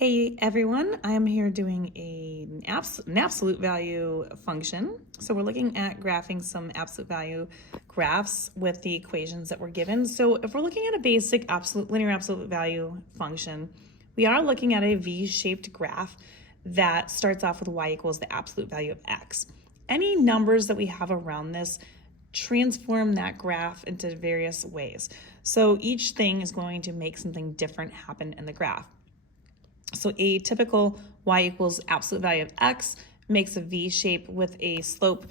Hey everyone, I'm here doing an absolute value function. So we're looking at graphing some absolute value graphs with the equations that we're given. So if we're looking at a basic linear absolute value function, we are looking at a V-shaped graph that starts off with y equals the absolute value of x. Any numbers that we have around this transform that graph into various ways. So each thing is going to make something different happen in the graph. So a typical y equals absolute value of x makes a V shape with a slope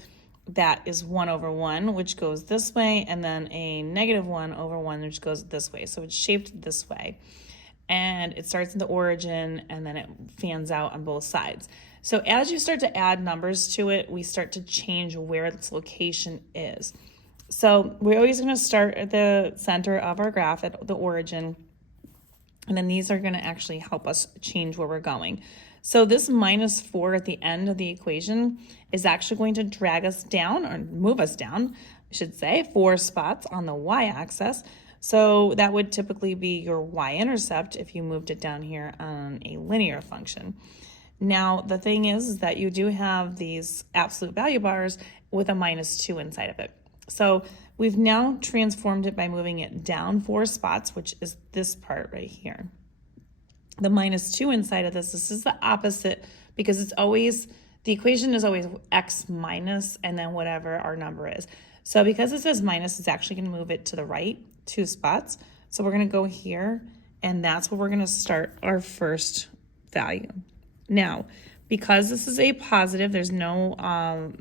that is 1 over 1, which goes this way, and then a negative 1 over 1, which goes this way. So it's shaped this way. And it starts in the origin, and then it fans out on both sides. So as you start to add numbers to it, we start to change where its location is. So we're always going to start at the center of our graph, at the origin, and then these are going to actually help us change where we're going. So this minus 4 at the end of the equation is actually going to drag us down, or move us down, I should say, 4 spots on the y-axis. So that would typically be your y-intercept if you moved it down here on a linear function. Now, the thing is that you do have these absolute value bars with a minus 2 inside of it. So we've now transformed it by moving it down 4 spots, which is this part right here. The minus 2 inside of this is the opposite, because it's always, the equation is always x minus and then whatever our number is. So because it says minus, it's actually going to move it to the right 2 spots. So we're going to go here, and that's where we're going to start our first value. Now, because this is a positive, there's no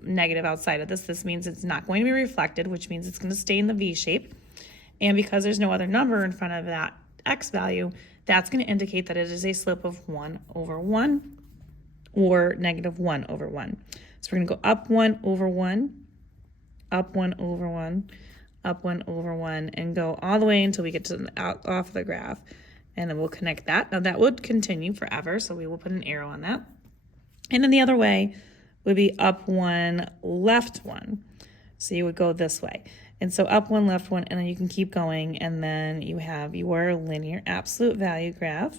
negative outside of this. This means it's not going to be reflected, which means it's going to stay in the V shape. And because there's no other number in front of that x value, that's going to indicate that it is a slope of 1 over 1 or negative 1 over 1. So we're going to go up 1 over 1, up 1 over 1, up 1 over 1, and go all the way until we get to the off the graph. And then we'll connect that. Now that would continue forever, so we will put an arrow on that. And then the other way would be up 1, left 1. So you would go this way. And so up 1, left 1, and then you can keep going, and then you have your linear absolute value graph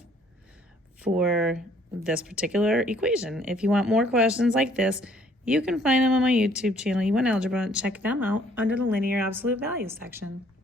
for this particular equation. If you want more questions like this, you can find them on my YouTube channel, You Want Algebra, and check them out under the linear absolute value section.